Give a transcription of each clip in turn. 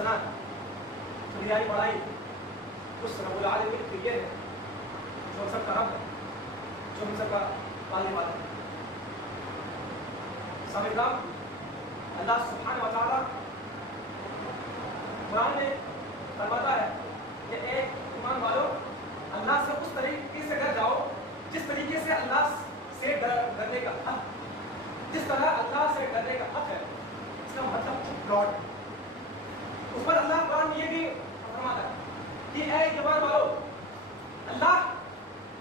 सना दुनियाई बड़ाई उस रब्बुल आलमीन के लिए है जो हम सबका रब है, जो हम सबका पालने वाला है। साबिक़ाम अल्लाह सुब्हानहू व तआला कुरान में फरमाता है कि एक ईमान वालों, अल्लाह से उस तरीके से डर जाओ जिस तरीके से अल्लाह से डरने का हक, जिस तरह अल्लाह से डरने का हक है। इसका मतलब गॉड, उस पर अल्लाह कुरान में ये भी फरमाता है कि ऐ ईमान वालों, अल्लाह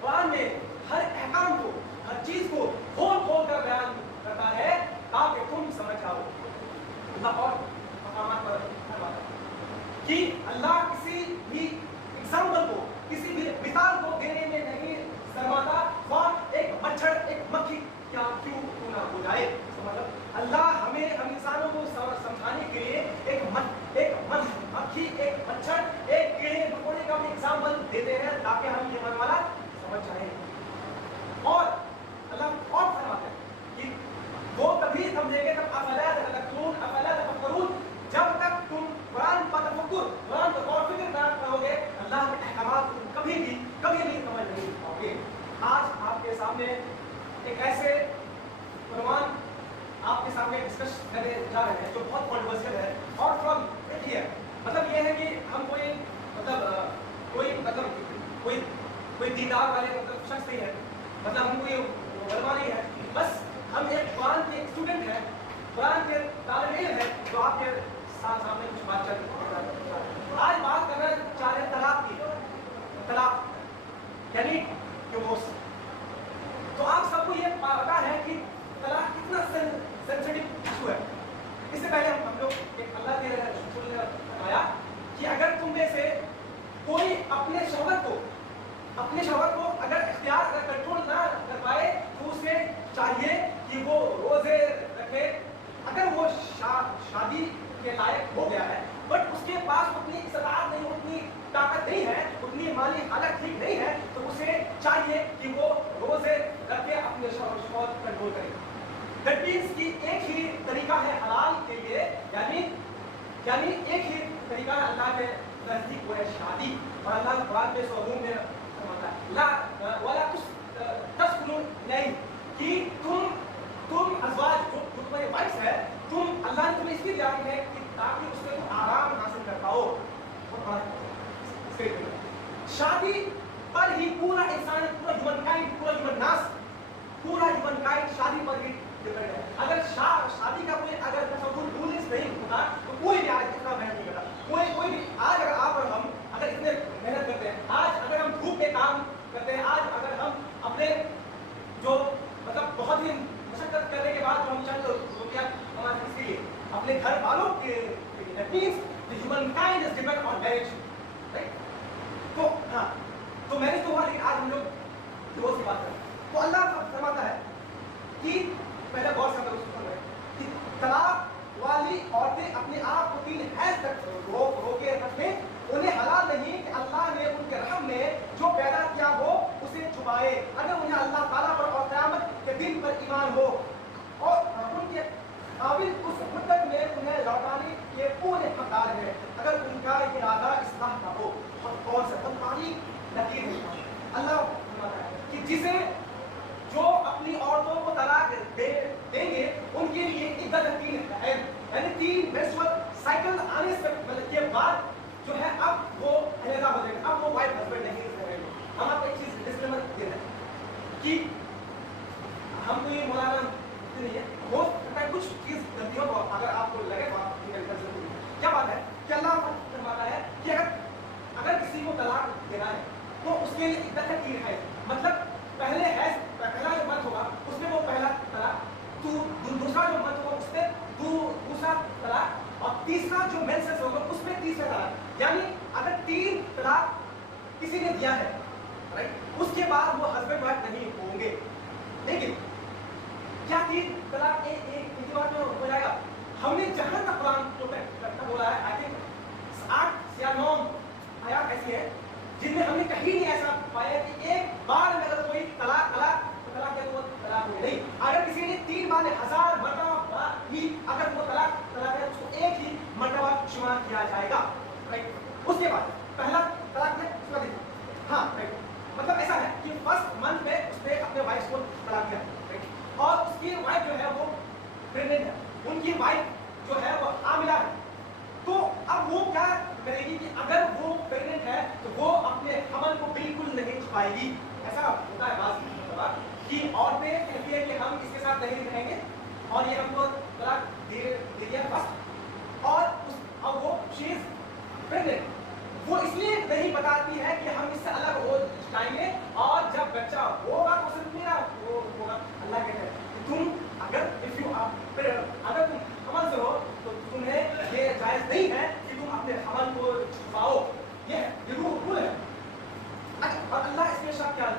कुरान में हर अहकाम को, हर चीज को खोल खोल कर बयान करता है ताकि तुम समझ जाओ। अल्लाह और मकामात पर फरमाता है कि अल्लाह किसी भी एग्जाम्पल को, किसी भी मिसाल को देने में नहीं शर्माता, वह एक मच्छर, एक मक्खी क्या क्यों ना हो जाए। मतलब अल्लाह हमें, हम इंसानों को समझाने के लिए एक मक्खी, एक मच्छर, एक कीड़े मकोड़े का भी एग्जाम्पल देते हैं ताकि हम ये मन वाला समझ जाए। और अल्लाह और फरमाते हैं कि वो तभी समझेंगे जब अफला ततफक्कुरून, अफला ततफक्कुरून, जब तक तुम कुरान पर तफक्कुर, कुरान पर गौर फिक्र ना करोगे, अल्लाह के अहकामात तुम कभी भी समझ नहीं पाओगे। आज आपके सामने एक ऐसे फरमान आपके सामने डिस्कस करने जा रहे हैं जो बहुत कॉन्ट्रोवर्शियल है और फ्रॉम है। मतलब ये है कि हम कोई दीदार वाले मतलब शख्स नहीं है, मतलब हम कोई उलमा नहीं है, बस हम एक कुरान के स्टूडेंट हैं, कुरान के तालिब इल्म है जो आपके सामने कुछ बात चल रही है। आज बात करना चाह रहे हैं तलाक की, तलाक यानी डिवोर्स। तो आप सबको ये पता है कि तलाक कितना सेंसिटिव इशू है। इससे पहले हम लोग एक अल्लाह के रसूल ने बताया कि अगर तुम में से कोई अपने शौहर को अगर इख्तियार, अगर कंट्रोल ना कर पाए तो उसे चाहिए कि वो रोजे रखे। अगर वो शादी के लायक हो गया है बट उसके पास उतनी इस्तात नहीं, उतनी ताकत नहीं है, उतनी माली हालत ठीक नहीं है, तो उसे चाहिए कि वो रोजे रख के अपने शौहर कंट्रोल करे। दैट मींस कि एक ही तरीका है हलाल के लिए, यानी एक ही तरीका है अल्लाह के नजदीक वो है शादी। और अल्लाह कुरान में सूरह में फरमाता है ला वला तस्कुनु नहीं, कि तुम अज़वाज जो तुम्हारी वाइफ है, अल्लाह ने तुम्हें इसलिए दिया है कि ताकि उससे तुम आराम हासिल कर पाओ। शादी पर ही पूरा इंसान, पूरा ह्यूमन नास, पूरा ह्यूमन काइंड शादी पर ही डिपेंड है। अगर शादी का कोई अगर रूल्स नहीं होता तो कोई भी आज इतना मेहनत नहीं करता। कोई भी आज अगर आप और हम अगर इतने मेहनत करते हैं, आज अगर हम धूप में काम करते हैं, आज अगर हम अपने जो मतलब बहुत ही मशक्कत करने के बाद हम चंद रुपया कमाते हैं, इसके लिए अपने घर वालों के human kind is depend on marriage, right. तो हाँ, तो मैरिज तो हुआ, लेकिन आज हम लोग डिवोर्स की बात करें तो अल्लाह फरमाता है कि पहले गौर से कि तलाक वाली औरतें अपने आप को 3 हैज तक रोके रखें, उन्हें हलाल नहीं कि अल्लाह ने उनके रहम में जो पैदा किया हो उसे छुपाए। अगर उन्हें अल्लाह ताला पर और क़यामत के दिन पर ईमान हो और उनके काबिल उस मुद्दत में उन्हें लौटाने के पूरे हकदार हैं, अगर उनका इरादा इस्लाह का हो। और कौन सा तमकारी नकीर नहीं, अल्लाह फरमाता है कि जिसे जो अपनी औरतों को तलाक देंगे उनके लिए इद्दत 3 है, यानी 3 मेंस्ट्रुअल साइकिल आने से के बाद जो है अब वो अलग हो जाएंगे, अब वो वाइफ हस्बैंड नहीं रहेंगे। हम आपको एक चीज डिस्क्लेमर दे रहे हैं कि हम तो ये मौलाना नहीं है, हो सकता है कुछ चीज गलती हो, तो अगर आपको लगे तो आप कर सकते हैं। क्या बात है कि अल्लाह फरमाता है कि अगर किसी को तलाक देना है तो उसके लिए इद्दत 3 है। मतलब पहला जो मत होगा उसमें वो पहला तलाक, दूसरा जो मत होगा उसमें दूसरा तलाक, और तीसरा जो मेंसेस होगा उसमें तीसरा तलाक। यानी अगर 3 तलाक किसी ने दिया है, राइट, उसके बाद वो हस्बैंड वाइफ नहीं होंगे। लेकिन क्या 3 तलाक एक बार में हो जाएगा? हमने जहां तक कुरान को बोला है, आई थिंक 8 या 9 आयत ऐसी है जिनमें हमने कहीं नहीं ऐसा पाया कि एक बार में अगर कोई तलाक या तो वो तलाक हो नहीं। अगर किसी ने 3 बार 1000 मरतबा भी अगर वो तलाक है उसको एक ही मरतबा शुमार किया जाएगा। पाएगी। ऐसा होता है बात कि औरतें कहती है कि हम इसके साथ नहीं रहेंगे और ये हमको तलाक दे दिया बस। और अब वो चीज प्रेग्नेंट, वो इसलिए नहीं बताती है कि हम इससे अलग हो जाएंगे और जब बच्चा होगा तो सिर्फ मेरा वो होगा। अल्लाह कहते हैं कि तुम अगर अगर तुम हमल से हो तो तुम्हें ये जायज नहीं है कि तुम अपने हमल को छुपाओ। ये रूल है। और अल्लाह इसमें शक क्या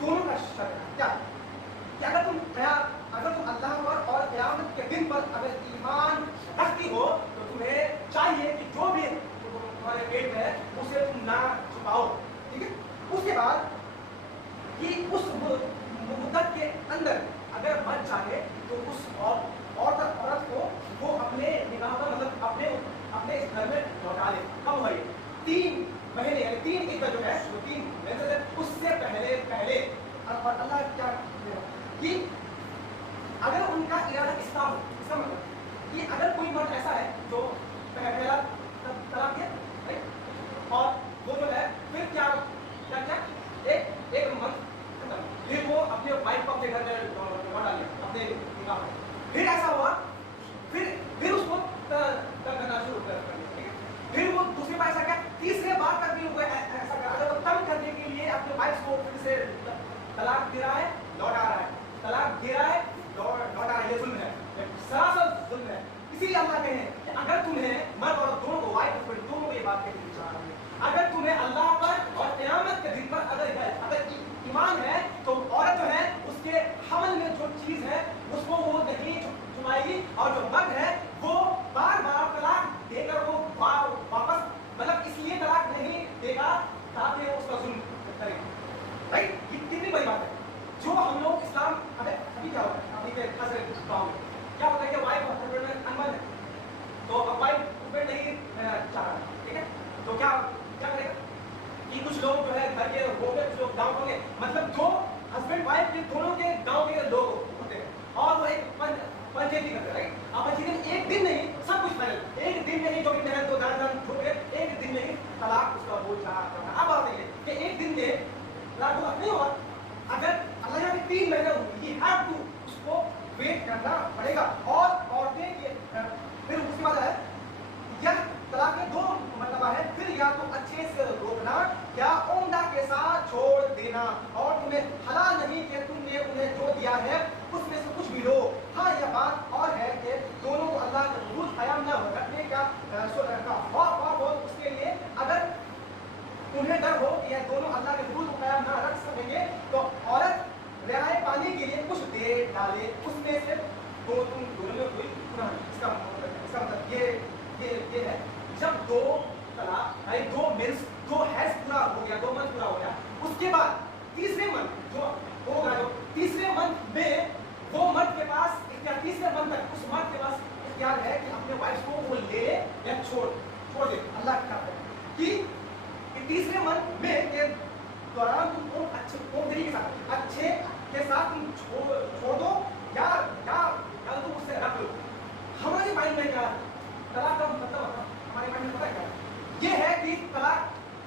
दोनों का शक है क्या कि अगर तुम अल्लाह पर और क़यामत के दिन पर अगर ईमान रखती हो तो तुम्हें चाहिए कि जो भी तुम्हारे पेट में है उसे तुम ना छुपाओ। ठीक है। उसके बाद कि उस मुद्दत के अंदर अगर मर जाए तो उस औरत को वो अपने निगाह पर मतलब अपने इस घर में लौटा ले। कब हुआ ये? 3 महीने यानी 3 इद्दत जो है वो 3 महीने से उससे पहले और अल्लाह क्या कि अगर उनका इरादा इस्लाम हो, इसका मतलब कि अगर कोई मर्द ऐसा है जो पहला तलाक दिया राइट और वो जो है फिर क्या एक मंथ खत्म, फिर वो अपने वाइफ को अपने घर में लौटा लिया अपने निकाह में, फिर ऐसा हुआ फिर उसको करना शुरू कर दिया। ठीक है। फिर वो दूसरी बार ऐसा क्या तीसरे बार तक भी वो ऐसा कर अगर वो तंग करने के लिए अपने वाइफ को फिर से तलाक दे रहा है लौटा रहा है, तलाक दे रहा है लौटा रहा है, ये जुल्म है, सरासर जुल्म है। इसीलिए अल्लाह कहते हैं कि अगर तुम्हें मर्द और दोनों को वाइफ और दोनों को ये बात कहने की चाह रही है, अगर तुम्हें अल्लाह पर और क़यामत के दिन पर अगर ईमान है तो औरत जो है उसके हमल में जो चीज है उसको वो नहीं छुपाएगी और जो मर्द है वो बार बार तलाक देकर वो वापस मतलब इसलिए तलाक नहीं देगा ताकि वो उसका जुल्म करे। राइट। ये कितनी बड़ी बात है जो हम लोग इस्लाम अभी क्या होता है अभी के खास गाँव में क्या होता है कि वाइफ हस्बैंड में अनबन है तो अब वाइफ हस्बैंड नहीं चाह रहा। ठीक है। तो क्या करेगा कि कुछ लोग जो है घर के होंगे कुछ लोग गाँव होंगे मतलब दो हस्बैंड वाइफ के दोनों के गाँव के लोग होते हैं और वो एक पंचायती करते हैं। राइट। अब एक दिन नहीं सब कुछ फाइनल, एक दिन में ही जो भी बहन तो दान छूट गए, एक दिन में ही तलाक उसका बोल चाह। अब बात है कि एक दिन में तलाक हुआ नहीं हुआ, अगर अल्लाह यहाँ पे 3 महीने हुए उसको वेट करना पड़ेगा। और औरतें फिर उसके बाद है यह तलाक के 2 मतलब है, फिर या तो अच्छे से रोकना या उम्दा के साथ छोड़ देना और तुम्हें हलाल नहीं कि तुमने उन्हें जो दिया है उसमें से कुछ भी लो। हाँ यह बात और है कि दोनों को अल्लाह का हुदूद क़याम न रखने का खौफ हो, उसके लिए अगर उन्हें डर हो कि यह दोनों अल्लाह के हुदूद को क़याम न रख सकेंगे तो औरत रियायत पाने के लिए कुछ दे डाले, उसमें से तुम दोनों में कोई गुनाह नहीं। इसका मतलब ये है जब 2 तलाक 2 हैज पूरा हो गया, 2 मंथ पूरा हो गया, उसके बाद तीसरे मंथ जो होगा जो तीसरे मंथ में वो मर्द के पास तीसरे मंथ तक उस मर्द के पास इख्तियार है कि अपने वाइफ को वो ले या छोड़ दे। अल्लाह क्या है कि तीसरे मंथ में के दौरान तुम अच्छे के साथ तुम छोड़ दो या तुम उससे रख लो। हमारे माइंड में क्या तलाक का मतलब हमारे माइंड में पता क्या ये है कि तलाक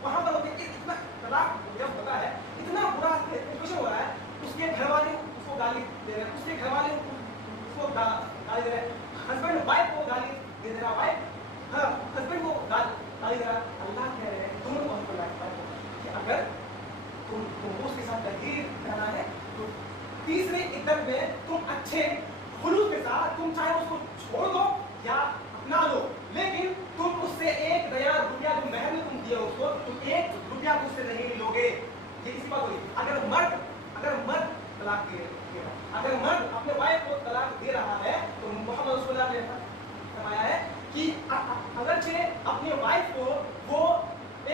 वहां पर होते इतना तलाक जब होता है इतना बुरा सिचुएशन हो रहा है, उसके घर वाले उसको गाली दे रहे हैं, उसके घर वाले उसको गाली दे रहे हैं, हस्बैंड वाइफ को गाली दे रहा, वाइफ हस्बैंड को गाली दे रहा। अल्लाह कह रहे हैं दोनों को कि अगर तुम उसके साथ तहरीर करना है तो तीसरे इद्दत में तुम अच्छे खुलूस के साथ तुम चाहे उसको छोड़ दो या अपना लो, लेकिन तुम उससे 1 रुपया जो महर में तुम दिए उसको तुम 1 रुपया उससे नहीं लोगे। ये इसी बात होगी। अगर मर्द तलाक दे अगर मर्द अपने वाइफ को तलाक दे रहा है तो मोहम्मद रसूलुल्लाह ने फरमाया है कि अगरचे अपने वाइफ को वो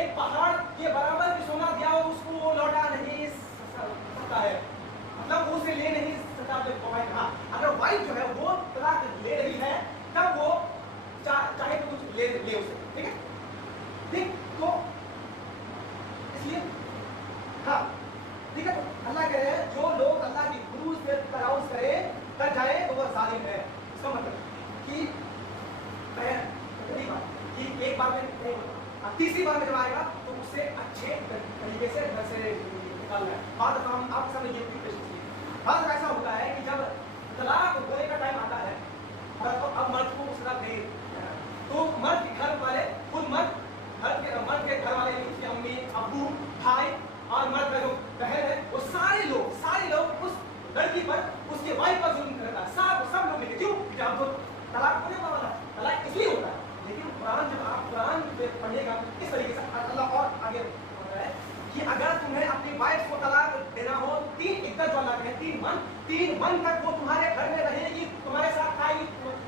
एक पहाड़ के बराबर भी सोना दिया हो उसको वो लौटा नहीं सकता है, मतलब वो उसे ले नहीं सकता। हाँ अगर वाइफ जो है वो तलाक ले रही है तब वो चाहे तो कुछ ले उसे। ठीक है। ठीक तो इसलिए हाँ ठीक है। तो अल्लाह कह रहे हैं जो लोग अल्लाह की हुदूद पे तजावुज़ करे कर जाए तो वह जालिम है। इसका मतलब कि एक बार में तीसरी बार में जब आएगा तो उससे अच्छे तरीके से घर से निकालना है। बाद हम आपके सामने ये पेश की। बाद ऐसा होता है कि जब तलाक होने का टाइम आता है तो अब मर्द को उसका नहीं, तो मर्द के घर वाले खुद मर्द के घर वाले उसकी अम्मी, अब्बू, भाई और मर्द का जो बहन है, वो सारे लोग उस लड़की पर, उसके वाइफ पर जुल्म करता है। सब लोग मिलकर। क्यों? जब तो तलाक होने वाला है, तलाक इसलिए होता है। लेकिन कुरान जब आप कुरान पढ़िएगा इस तरीके से अल्लाह और आगे बोल रहा है कि अगर तुम्हें अपनी वाइफ को तलाक देना हो, 3 इद्दत जो अल्लाह कहते हैं 3 मन तक वो तुम्हारे घर में रहेगी, तुम्हारे साथ खाएगी,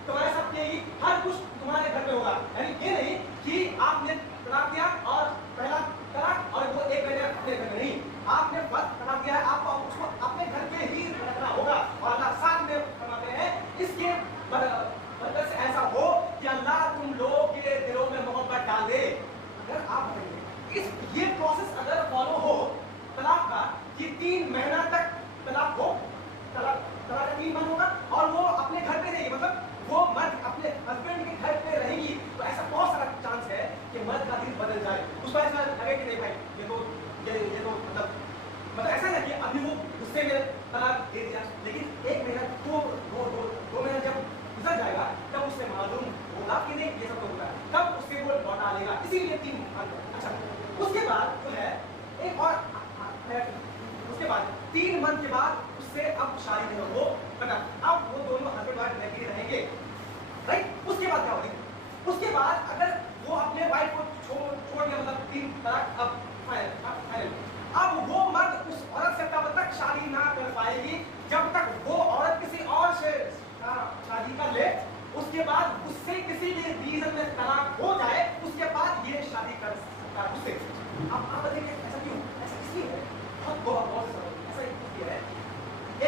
तुम्हारे साथ पिएगी, हर कुछ तुम्हारे घर में होगा। यानी ये नहीं कि आपने तलाक दिया और पहला तलाक और वो एक महीने अपने घर में नहीं, आपने फर्स्ट तलाक दिया है, आपको उसको अपने घर पे ही रखना होगा। और अल्लाह साथ में फरमाते हैं इसके मतलब से ऐसा हो कि अल्लाह तुम लोगों के दिलों में मोहब्बत डाल दे। अगर आप बताइए ये प्रोसेस अगर फॉलो हो तलाक का कि 3 महीना तक तलाक हो, तलाक का 3 महीना होगा और वो अपने घर पे रहेगी, मतलब वो मर्द अपने हस्बैंड के घर पे रहेगी, तो ऐसा बहुत सारा चांस है कि मर्द का दिल बदल जाए। उसको ऐसा लगे कि नहीं भाई ये तो मतलब ऐसा नहीं कि अभी वो गुस्से में तलाक दे दिया, लेकिन 1 महीना 2 महीना जब गुजर जाएगा तब उससे मालूम होगा कि नहीं ये सब तो होगा, तब उससे वो लौटा लेगा। इसीलिए 3 मंथ। अच्छा, उसके बाद जो है एक और उसके बाद 3 मंथ के बाद उससे अब शादी नहीं हो बना, अब वो दोनों हस्बैंड वाइफ नहीं रहेंगे, राइट। उसके बाद क्या होगा? उसके बाद अगर वो अपने वाइफ को छोड़ दिया, मतलब 3 तलाक अब फाइनल, अब वो मर्द उस औरत से तब तक शादी ना कर पाएगी जब तक वो औरत किसी और से शादी कर ले, उसके बाद उससे किसी भी रीजन में तलाक हो जाए, उसके बाद ये शादी कर सकता है उससे। अब आप बताइए ऐसा क्यों? ऐसा इसलिए है, बहुत ऐसा इसलिए है,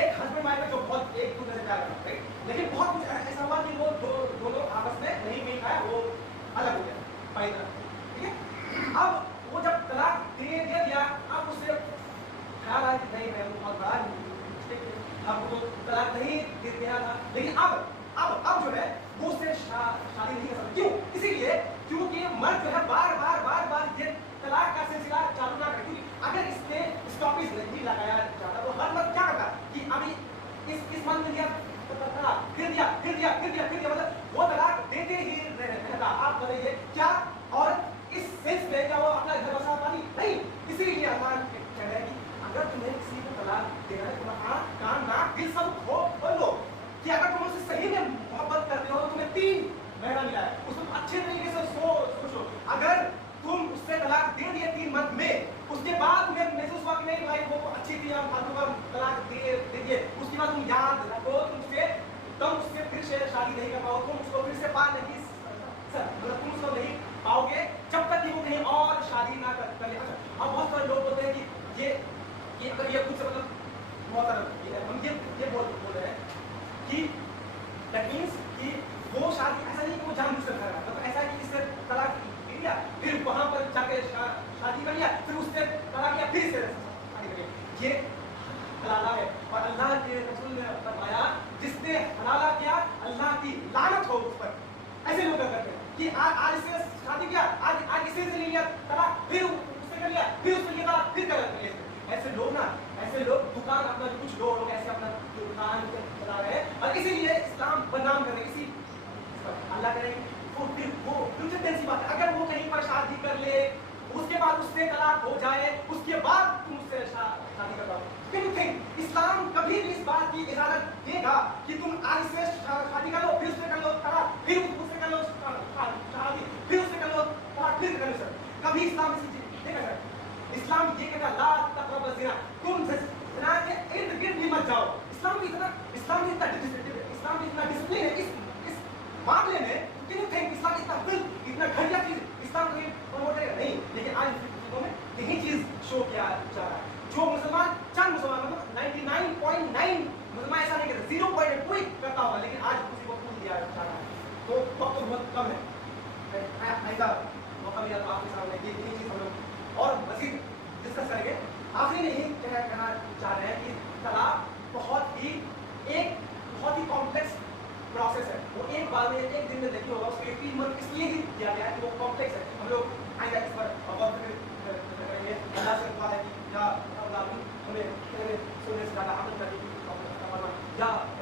एक हस्बैंड वाइफ जो बहुत एक दूसरे से प्यार करते हैं, लेकिन बहुत कुछ ऐसा हुआ कि वो दोनों आपस में नहीं मिल पाए, वो अलग हो गया भाई तरह, ठीक है। अब वो जब तलाक दे दिया, अब उससे ख्याल आया कि नहीं मैं बहुत बड़ा अब तो तलाक नहीं दे दिया था, लेकिन अब जो है वो उससे शादी नहीं कर सकती। क्यों? इसीलिए क्योंकि मर्द जो है बार ये तलाक का सिलसिला चालू ना करे, क्योंकि अगर इसने स्टॉपेज नहीं लगाया जाता तो हर मर्द क्या करता कि अभी इस मंथ में दिया फिर दिया, मतलब वो तलाक देते ही रहता। आप बताइए क्या और इस सेंस में क्या वो अपना घर बसा पानी नहीं? इसीलिए अल्लाह कह रहा है कि अगर तुम्हें किसी को तलाक देना है, तुम्हारा आँख कान नाक दिल सब खोल लो कि अगर तुम उससे सही में मोहब्बत करते हो तो तुम्हें 3 महीना मिला है, उसको अच्छे तरीके से सोचो। अगर तुम उससे तलाक दे दिए 3 मंथ में, उसके बाद तुम्हें महसूस हुआ कि नहीं भाई वो अच्छी थी, हम फालतू का तलाक दे दिए, उसके बाद तुम याद रखो तुम उससे फिर से शादी नहीं कर पाओ, तुम उसको फिर से पा नहीं मतलब तुम उसको नहीं पाओगे जब तक कि वो कहीं और शादी ना कर ले। अच्छा, अब बहुत सारे लोग बोलते हैं कि ये अगर ये कुछ मतलब बहुत सारा हम ये बोल रहे हैं कि दैट मींस कि वो शादी ऐसा नहीं कि वो जानबूझकर कर रहा है, मतलब ऐसा कि इससे तलाक दिया फिर वहां पर जाके शादी कर लिया, फिर उससे तलाक किया फिर से शादी कर लिया, ये हलाला है। और अल्लाह के रसूल ने फरमाया जिसने हलाला किया अल्लाह की लानत हो उस पर। ऐसे लोग करते हैं कि आज इससे शादी किया, आज इसे से ले लिया तलाक, फिर उससे कर लिया, फिर उससे लिया तलाक, फिर कर लिया। ऐसे लोग दुकान अपना जो कुछ लोग ऐसे अपना दुकान चला रहे हैं और इसीलिए इस्लाम बदनाम कर रहे हैं। इसी अल्लाह करें वो फिर सी बात है, अगर वो कहीं पर शादी कर ले उसके बाद उससे तलाक हो जाए, उसके बाद तुम उससे शादी कर पाओ, कैन यू थिंक इस्लाम कभी भी इस बात की इजाजत देगा कि तुम आज से शादी कर लो, फिर उससे कर लो तलाक, फिर उससे कर लो शादी, फिर उससे कर लो तलाक, फिर कर लो सर? कभी इस्लाम इसी चीज देगा सर? इस्लाम ये कहता है ला तक़रबु ज़िना, तुम ज़िना के इर्द गिर्द भी मत जाओ। इस्लाम इतना डिसिप्लिन है इस मामले में। कैन यू थिंक इस्लाम इतना घटिया चीज इस्लाम को प्रमोट करेगा? नहीं। लेकिन आज चीजों में यही चीज शो किया जा रहा है। जो मुसलमान चंद मुसलमान मतलब 99.9 मुसलमान ऐसा नहीं करते, 0.8 कोई करता होगा, लेकिन आज उसी को फूल दिया जा रहा है। तो वक्त तो बहुत कम है, ऐसा मौका मिला तो आपके सामने यही चीज हम लोग और मजीद डिस्कस करेंगे। आखिरी में यही कहना चाह रहे हैं कि तलाक बहुत ही कॉम्प्लेक्स प्रोसेस है। वो एक बार में एक दिन में देखिए होगा, उसके 3 मंथ इसलिए ही दिया गया है कि वो कॉम्प्लेक्स है। हम लोग आएंगे इस पर और करेंगे। अल्लाह से दुआ है कि या हमें सुनने से ज़्यादा अमल करने की या